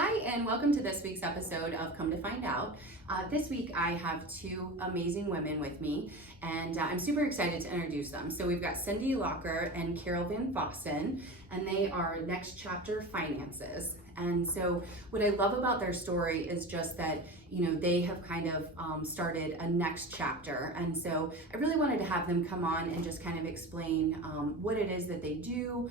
Hi, and welcome to this week's episode of Come to Find Out. This week I have two amazing women with me, and I'm super excited to introduce them. So we've got Cindy Locker and Carol VanFossen, and they are Next Chapter Finances. And so what I love about their story is just that, they have kind of started a next chapter. And so I really wanted to have them come on and just kind of explain what it is that they do.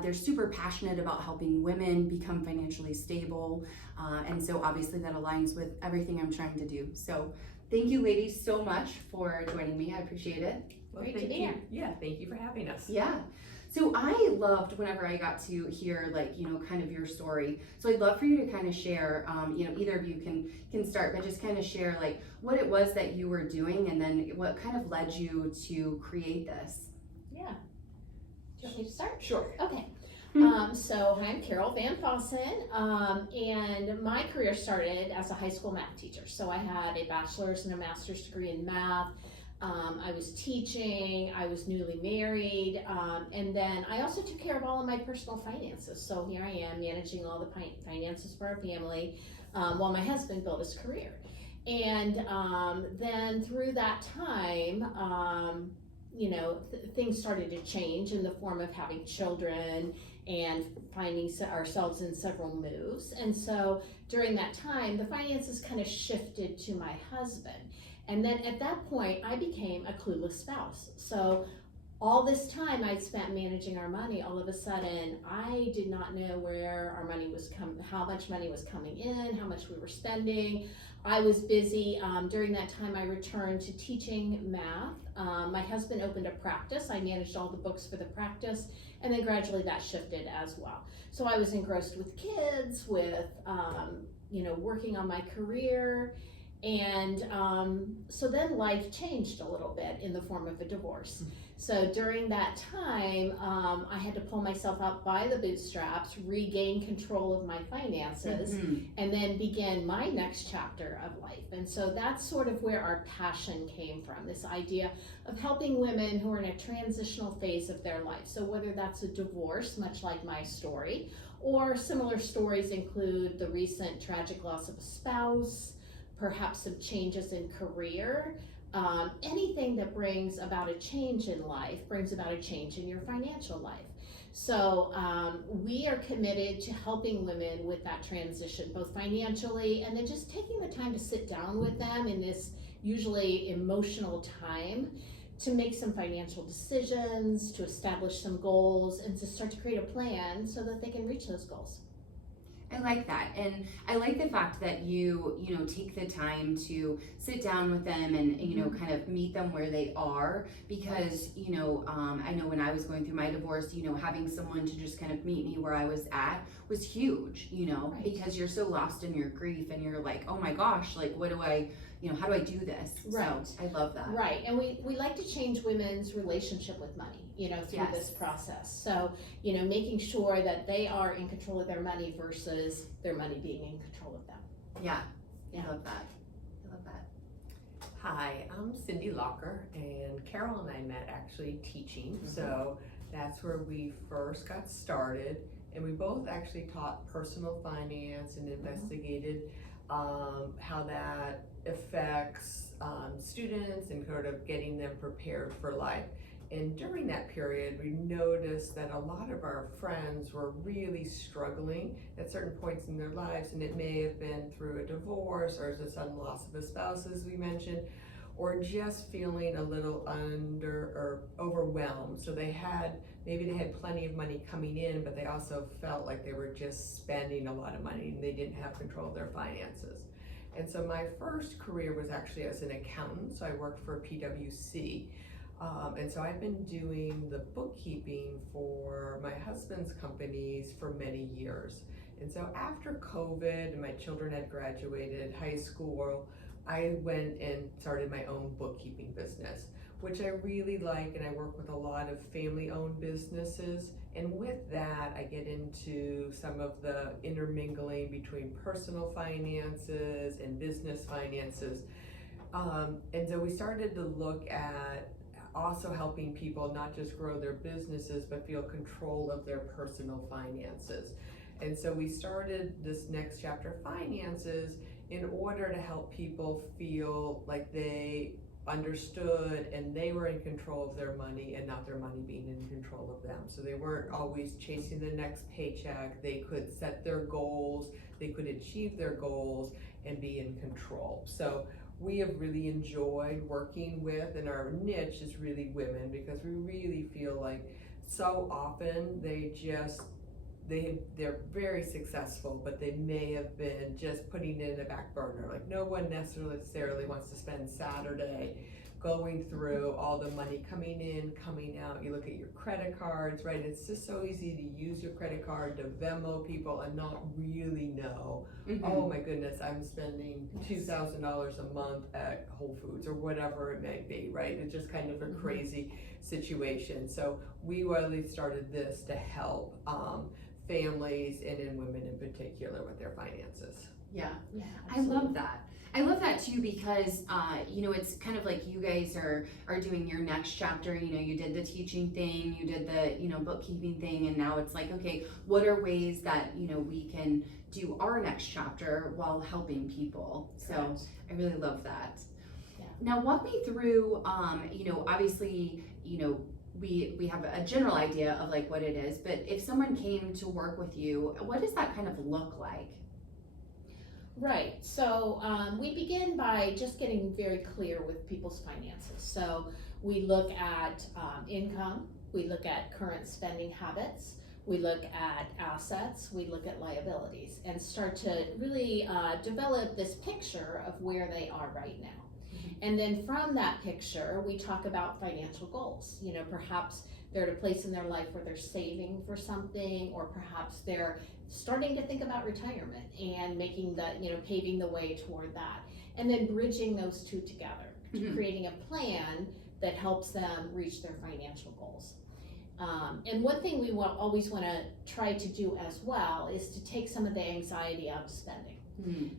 They're super passionate about helping women become financially stable. And so obviously that aligns with everything I'm trying to do. So thank you ladies so much for joining me. I appreciate it. Well, Great to thank be you. here. Yeah, thank you for having us. Yeah. So I loved whenever I got to hear kind of your story. So I'd love for you to kind of share, either of you can start, but just kind of share like what it was that you were doing and then what kind of led you to create this. Yeah. Do you want me to start? Sure. Okay. So I'm Carol VanFossen, and my career started as a high school math teacher. So I had a bachelor's and a master's degree in math. I was teaching, I was newly married, and then I also took care of all of my personal finances. So here I am managing all the finances for our family while my husband built his career. And then through that time, things started to change in the form of having children and finding ourselves in several moves. And so during that time, the finances kind of shifted to my husband. And then at that point, I became a clueless spouse. So all this time I'd spent managing our money, all of a sudden I did not know where our money was how much money was coming in, how much we were spending. I was busy. During that time I returned to teaching math. My husband opened a practice. I managed all the books for the practice, and then gradually that shifted as well. So I was engrossed with kids, with working on my career. And so then life changed a little bit in the form of a divorce. So during that time, I had to pull myself up by the bootstraps, regain control of my finances, and then begin my next chapter of life. And so that's sort of where our passion came from, this idea of helping women who are in a transitional phase of their life. So whether that's a divorce, much like my story, or similar stories include the recent tragic loss of a spouse, perhaps some changes in career, anything that brings about a change in life brings about a change in your financial life. So we are committed to helping women with that transition, both financially and then just taking the time to sit down with them in this usually emotional time to make some financial decisions, to establish some goals, and to start to create a plan so that they can reach those goals. I like that, and I like the fact that you take the time to sit down with them and kind of meet them where they are, because I know when I was going through my divorce, having someone to just kind of meet me where I was at was huge, Right. because you're so lost in your grief and you're like, oh my gosh, like what do I how do I do this? Right. So I love that. Right, and we like to change women's relationship with money, through Yes. this process. So, making sure that they are in control of their money versus their money being in control of them. Yeah, Yeah. I love that. I love that. Hi, I'm Cindy Locker, and Carol and I met actually teaching. So that's where we first got started, and we both actually taught personal finance and investigated how that affects students and sort of getting them prepared for life. And during that period, we noticed that a lot of our friends were really struggling at certain points in their lives, and it may have been through a divorce or as a sudden loss of a spouse, as we mentioned, or just feeling a little under or overwhelmed. So maybe they had plenty of money coming in, but they also felt like they were just spending a lot of money and they didn't have control of their finances. And so my first career was actually as an accountant. So I worked for PwC. And so I've been doing the bookkeeping for my husband's companies for many years. And so after COVID and my children had graduated high school, I went and started my own bookkeeping business, which I really like, and I work with a lot of family-owned businesses. And with that, I get into some of the intermingling between personal finances and business finances. And so we started to look at also helping people not just grow their businesses, but feel control of their personal finances. And so we started this next chapter of finances in order to help people feel like they understood and they were in control of their money and not their money being in control of them. So they weren't always chasing the next paycheck. They could set their goals, they could achieve their goals and be in control. So we have really enjoyed working with, and our niche is really women, because we really feel like so often they're very successful, but they may have been just putting it in a back burner. Like no one necessarily wants to spend Saturday going through all the money coming in, coming out. You look at your credit cards, right? It's just so easy to use your credit card to Venmo people and not really know, oh my goodness, I'm spending $2,000 a month at Whole Foods or whatever it may be, right? It's just kind of a crazy situation. So we really started this to help families and in women in particular with their finances. Yeah, I absolutely. love that. I love that too, because you know, it's kind of like you guys are doing your next chapter. You know, you did the teaching thing, you did the, you know, bookkeeping thing, and now it's like, okay, what are ways that, you know, we can do our next chapter while helping people? So Correct. I really love that. Yeah. Now walk me through, you know, obviously, you know, we have a general idea of like what it is, but if someone came to work with you, what does that kind of look like? Right, so we begin by just getting very clear with people's finances. So we look at income, we look at current spending habits, we look at assets, we look at liabilities, and start to really develop this picture of where they are right now. And then from that picture, we talk about financial goals. You know, perhaps they're at a place in their life where they're saving for something, or perhaps they're starting to think about retirement and making the, you know, paving the way toward that. And then bridging those two together, creating a plan that helps them reach their financial goals. And one thing we always want to try to do as well is to take some of the anxiety out of spending.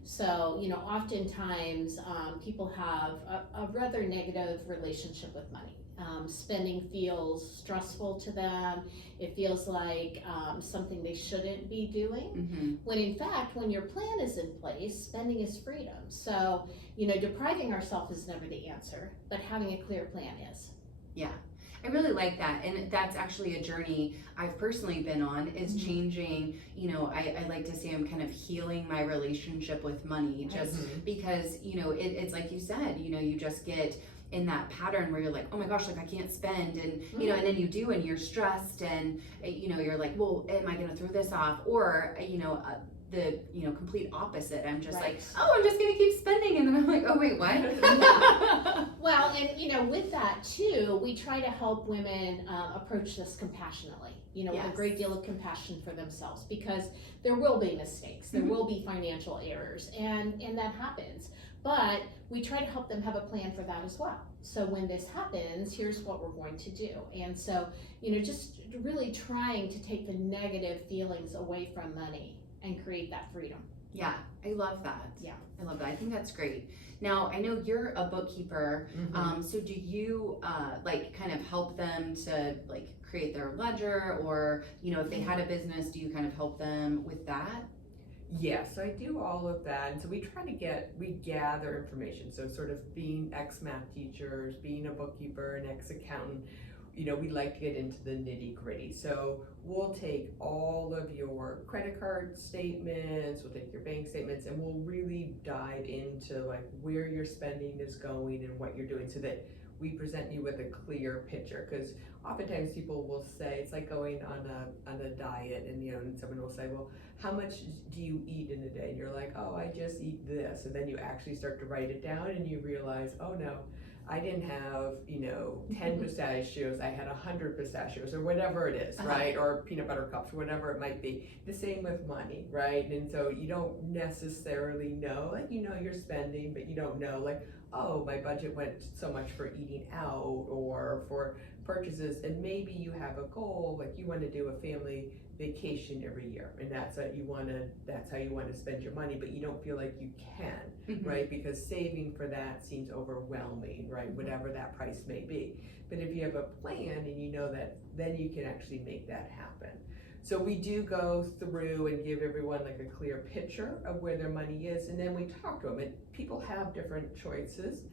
So, you know, oftentimes people have a rather negative relationship with money. Spending feels stressful to them. It feels like something they shouldn't be doing. When in fact, when your plan is in place, spending is freedom. So, you know, depriving ourselves is never the answer, but having a clear plan is. Yeah. I really like that, and that's actually a journey I've personally been on, is changing, you know, I like to say I'm kind of healing my relationship with money, just because, you know, it's like you said, you know, you just get in that pattern where you're like, oh my gosh, like I can't spend, and you know, and then you do, and you're stressed, and you know, you're like, well, am I gonna throw this off? Or you know, the, you know, complete opposite. I'm just like, oh, I'm just gonna keep spending, and then I'm like, oh wait, what? Well, and you know, with that too, we try to help women approach this compassionately, you know, with a great deal of compassion for themselves, because there will be mistakes, there will be financial errors, and that happens. But we try to help them have a plan for that as well. So when this happens, here's what we're going to do. And so, you know, just really trying to take the negative feelings away from money and create that freedom. Yeah, I love that. Yeah. I love that. I think that's great. Now, I know you're a bookkeeper, so do you like kind of help them to like create their ledger, or, you know, if they had a business, do you kind of help them with that? Yes, I do all of that. And so we gather information. So sort of being ex-math teachers, being a bookkeeper, an ex-accountant, you know, we like to get into the nitty gritty. So we'll take all of your credit card statements, we'll take your bank statements, and we'll really dive into like where your spending is going and what you're doing, so that we present you with a clear picture. Because oftentimes people will say, it's like going on a diet, and you know, and someone will say, well, how much do you eat in a day? And you're like, oh, I just eat this. And then you actually start to write it down, and you realize, oh no, I didn't have, you know, 10 pistachios, I had 100 pistachios, or whatever it is, right? Or peanut butter cups, whatever it might be. The same with money, right? And so you don't necessarily know, like, you know, you're spending, but you don't know, like, oh, my budget went so much for eating out or for purchases. And maybe you have a goal, like you want to do a family vacation every year, and that's how you want to spend your money, but you don't feel like you can, right? Because saving for that seems overwhelming, right? Whatever that price may be. But if you have a plan and you know that, then you can actually make that happen. So we do go through and give everyone like a clear picture of where their money is, and then we talk to them. And people have different choices,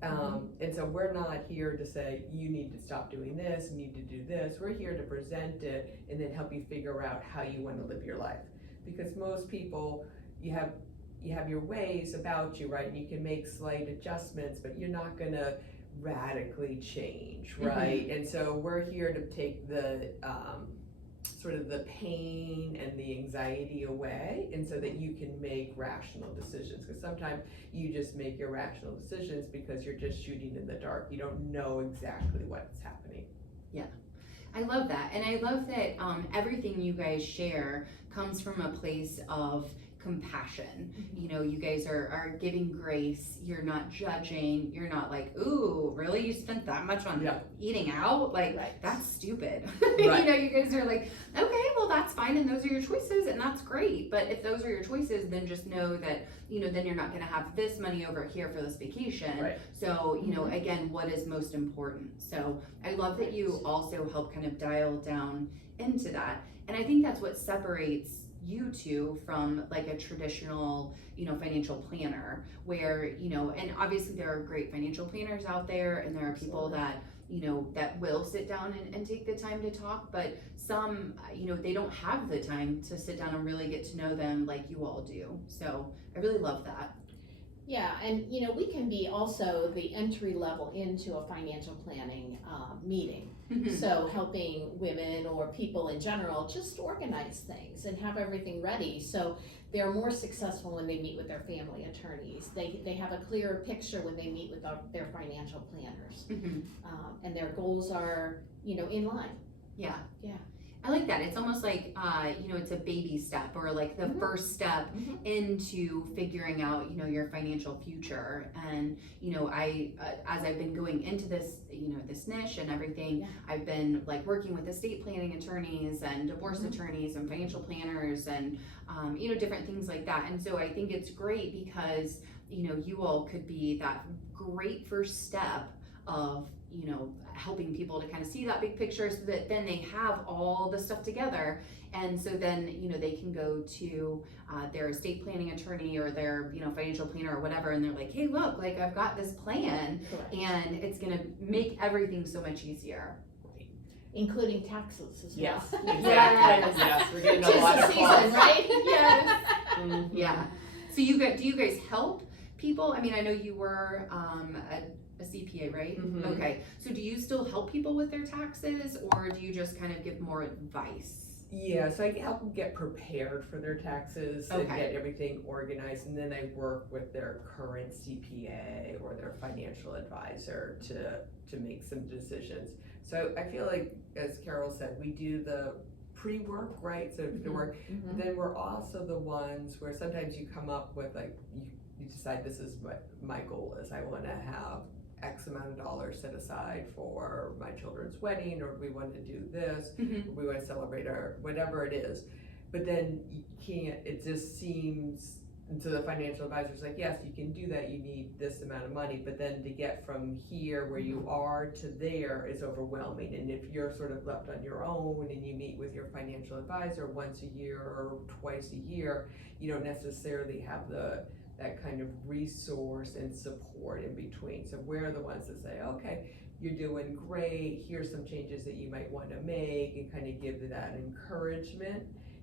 and so we're not here to say you need to stop doing this, you need to do this. We're here to present it and then help you figure out how you want to live your life. Because most people, you have your ways about you, right? And you can make slight adjustments, but you're not gonna radically change, right? And so we're here to take the sort of the pain and the anxiety away, and so that you can make rational decisions. Because sometimes you just make irrational decisions because you're just shooting in the dark. You don't know exactly what's happening. Yeah, I love that. And I love that everything you guys share comes from a place of compassion. You know, you guys are giving grace. You're not judging. You're not like, ooh, really? You spent that much on eating out? Like, that's stupid. You know, you guys are like, okay, well, that's fine. And those are your choices. And that's great. But if those are your choices, then just know that, you know, then you're not going to have this money over here for this vacation. So, you know, again, what is most important? So I love that you also help kind of dial down into that. And I think that's what separates you two from like a traditional, you know, financial planner, where, you know, and obviously there are great financial planners out there, and there are people that, you know, that will sit down and take the time to talk, but some, you know, they don't have the time to sit down and really get to know them like you all do. So I really love that. Yeah, and you know, we can be also the entry level into a financial planning meeting. So helping women or people in general just organize things and have everything ready. So they're more successful when they meet with their family attorneys. They have a clearer picture when they meet with their financial planners. And their goals are, you know, in line. Yeah. Yeah. I like that. It's almost like, you know, it's a baby step, or like the first step into figuring out, you know, your financial future. And, you know, as I've been going into this, you know, this niche and everything, I've been like working with estate planning attorneys and divorce attorneys and financial planners and, you know, different things like that. And so I think it's great because, you know, you all could be that great first step of, you know, helping people to kind of see that big picture, so that then they have all the stuff together, and so then, you know, they can go to their estate planning attorney or their, you know, financial planner or whatever, and they're like, hey, look, like I've got this plan, and it's gonna make everything so much easier. Including taxes as well. Yes, exactly. Yes, we're getting a lot of season, right? Yes. Yeah. So do you guys help people? I mean, I know you were a CPA, right? Okay. So do you still help people with their taxes, or do you just kind of give more advice? Yeah, so I help them get prepared for their taxes and get everything organized, and then I work with their current CPA or their financial advisor to make some decisions. So I feel like, as Carol said, we do the pre-work, right? So the work, then we're also the ones where sometimes you come up with like, you decide this is what my goal is. I want to have X amount of dollars set aside for my children's wedding, or we want to do this, or we want to celebrate our whatever it is. But then you can't, it just seems to the financial advisor's like, yes, you can do that, you need this amount of money, but then to get from here where you are to there is overwhelming. And if you're sort of left on your own and you meet with your financial advisor once a year or twice a year, you don't necessarily have that kind of resource and support in between. So we're the ones that say, okay, you're doing great, here's some changes that you might want to make, and kind of give that encouragement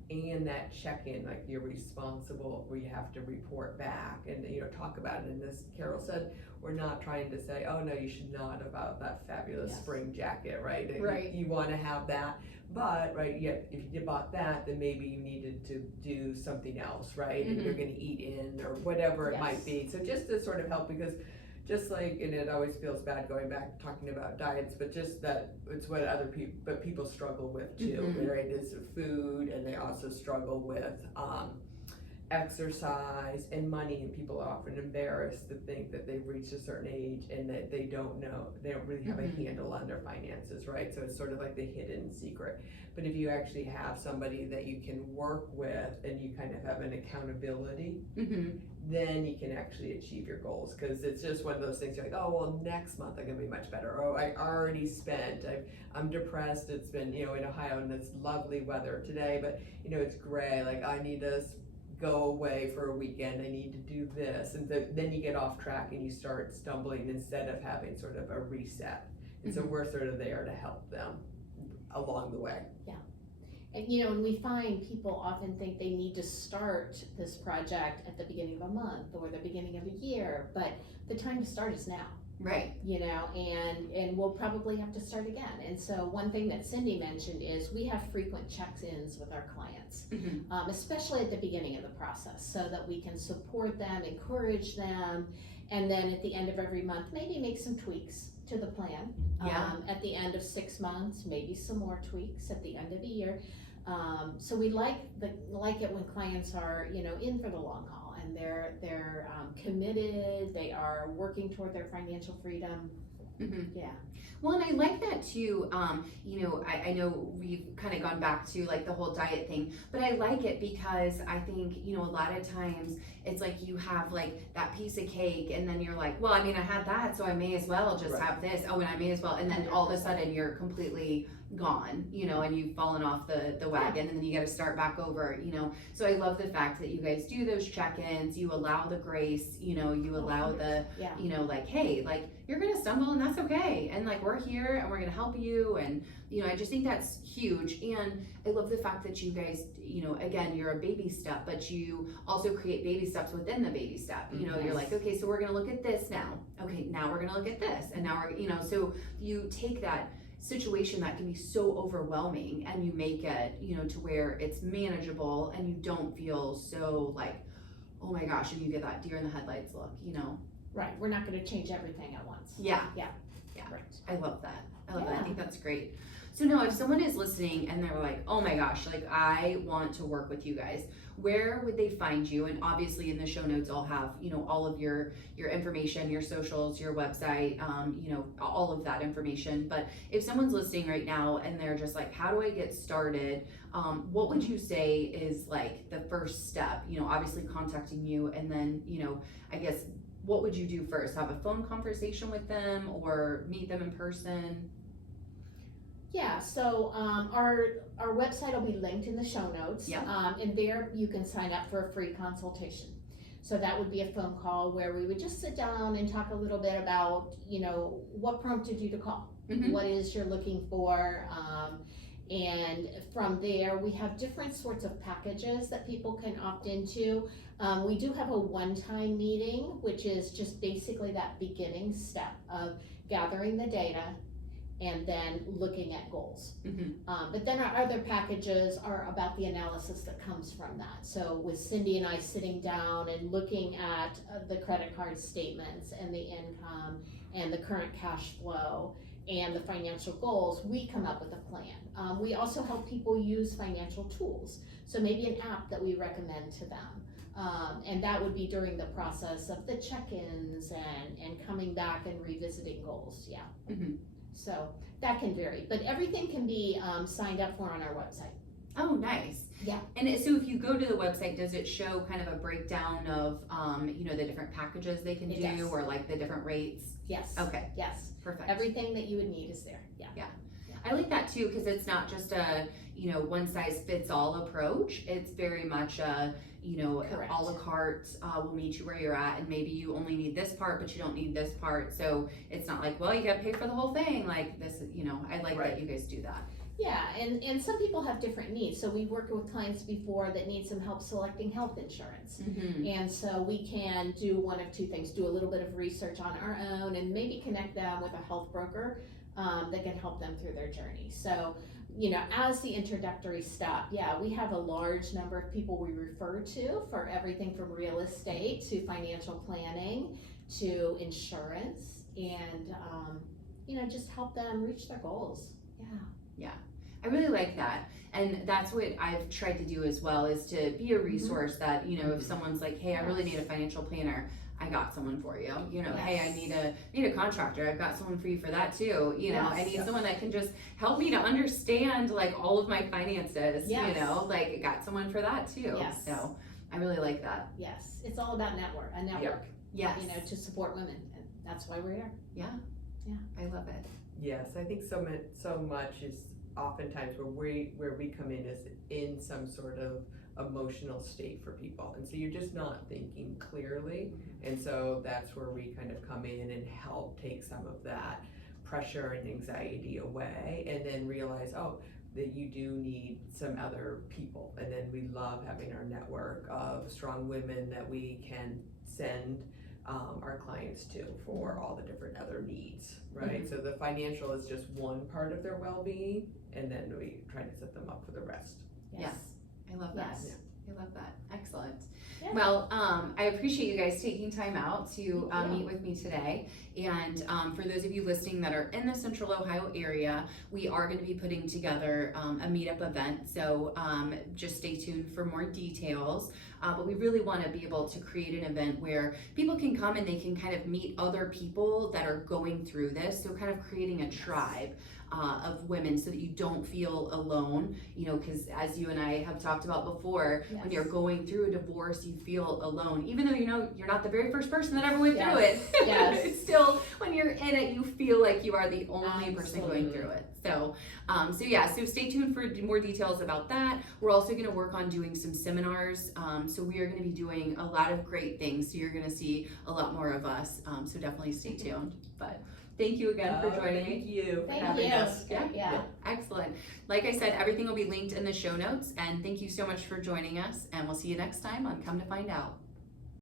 and that check-in, like you're responsible, where you have to report back and, you know, talk about it. And as Carol said, we're not trying to say, oh no, you should not have about that fabulous spring jacket, right? You want to have that, but if you bought that, then maybe you needed to do something else, right? And you're going to eat in or whatever it might be. So just to sort of help, because just like, and it always feels bad going back talking about diets, but just that it's what other people, but people struggle with too, right? Is food, and they also struggle with exercise and money, and people are often embarrassed to think that they've reached a certain age and that they don't really have a handle on their finances, right? So it's sort of like the hidden secret. But if you actually have somebody that you can work with and you kind of have an accountability, then you can actually achieve your goals. Because it's just one of those things, you're like, oh, well, next month I'm gonna be much better. Oh, I already spent, I'm depressed, it's been, in Ohio and it's lovely weather today, but it's gray, like I need to go away for a weekend, I need to do this, and then you get off track and you start stumbling instead of having sort of a reset. And so we're sort of there to help them along the way. Yeah. And we find people often think they need to start this project at the beginning of a month or the beginning of a year, but the time to start is now. Right. And we'll probably have to start again. And so one thing that Cindy mentioned is we have frequent check-ins with our clients, especially at the beginning of the process, so that we can support them, encourage them, and then at the end of every month, maybe make some tweaks to the plan. At the end of 6 months, maybe some more tweaks at the end of a year. So we like it when clients are, in for the long haul. And they're committed. They are working toward their financial freedom. Yeah. Well, and I like that too. I know we've kind of gone back to like the whole diet thing, but I like it because I think, a lot of times it's like you have like that piece of cake and then you're like, well, I had that, so I may as well just have this. Oh, and I may as well. And then all of a sudden you're completely gone, and you've fallen off the wagon, and then you got to start back over, So I love the fact that you guys do those check-ins, you allow the grace, you allow the, like, hey, like you're going to stumble and that's okay. And like, we're here and we're going to help you. And, I just think that's huge. And I love the fact that you guys, again, you're a baby step, but you also create baby steps within the baby step. You're like, okay, so we're going to look at this now. Okay, now we're going to look at this. And now we're, so you take that situation that can be so overwhelming and you make it, to where it's manageable and you don't feel so like, oh my gosh, and you get that deer in the headlights look, Right, we're not going to change everything at once. Yeah. Right. I love that. I think that's great. So now if someone is listening and they're like, oh my gosh, like I want to work with you guys, where would they find you? And obviously in the show notes I'll have, all of your information, your socials, your website, all of that information. But if someone's listening right now and they're just like, how do I get started? What would you say is like the first step? Obviously contacting you, and then, I guess, what would you do first? Have a phone conversation with them or meet them in person? Yeah, so our website will be linked in the show notes. And there you can sign up for a free consultation. So that would be a phone call where we would just sit down and talk a little bit about, what prompted you to call? What is you're looking for? And from there, we have different sorts of packages that people can opt into. We do have a one-time meeting, which is just basically that beginning step of gathering the data and then looking at goals. But then our other packages are about the analysis that comes from that. So with Cindy and I sitting down and looking at the credit card statements and the income and the current cash flow and the financial goals, we come up with a plan. We also help people use financial tools. So maybe an app that we recommend to them. And that would be during the process of the check-ins and coming back and revisiting goals, So that can vary, but everything can be signed up for on our website. Oh, nice. Yeah. And so if you go to the website, does it show kind of a breakdown of, the different packages they can do does. or like the different rates? Yes. Okay. Yes. Perfect. Everything that you would need is there. Yeah. I like that too, because it's not just a, one size fits all approach. It's very much a, Correct. a la carte, will meet you where you're at, and maybe you only need this part, but you don't need this part. So it's not like, well, you got to pay for the whole thing. Like this, I like that you guys do that. Yeah, and some people have different needs. So we've worked with clients before that need some help selecting health insurance. And so we can do one of two things, do a little bit of research on our own and maybe connect them with a health broker that can help them through their journey. So, as the introductory step, we have a large number of people we refer to for everything from real estate to financial planning to insurance and, just help them reach their goals. Yeah. I really like that. And that's what I've tried to do as well, is to be a resource that, you know, if someone's like, hey, I really need a financial planner, I got someone for you. You know, hey, I need a contractor. I've got someone for you for that too. You know, I need someone that can just help me to understand like all of my finances. You know, like I got someone for that too. So I really like that. Yes, it's all about a network. Yes. You know, to support women, and that's why we're here. Yeah. I love it. Yes, I think so much is oftentimes where we come in is in some sort of emotional state for people, and so you're just not thinking clearly, and so that's where we kind of come in and help take some of that pressure and anxiety away, and then realize, that you do need some other people. And then we love having our network of strong women that we can send our clients to for all the different other needs, right? So the financial is just one part of their well-being, and then we try to set them up for the rest. Yes. I love that. Yes. I love that. Excellent. Yeah. Well, I appreciate you guys taking time out to meet with me today. And for those of you listening that are in the Central Ohio area, we are going to be putting together a meetup event. So just stay tuned for more details. But we really want to be able to create an event where people can come and they can kind of meet other people that are going through this. So kind of creating a tribe of women so that you don't feel alone, you know, because as you and I have talked about before, when you're going through a divorce, you feel alone, even though you know you're not the very first person that ever went through it. It's still, when you're in it, you feel like you are the only person going through it. So, so stay tuned for more details about that. We're also going to work on doing some seminars. So we are going to be doing a lot of great things. So you're going to see a lot more of us. So definitely stay tuned. But thank you again for joining me. Thank you for Thank having you. us. Yeah. Excellent. Like I said, everything will be linked in the show notes. And thank you so much for joining us. And we'll see you next time on Come to Find Out.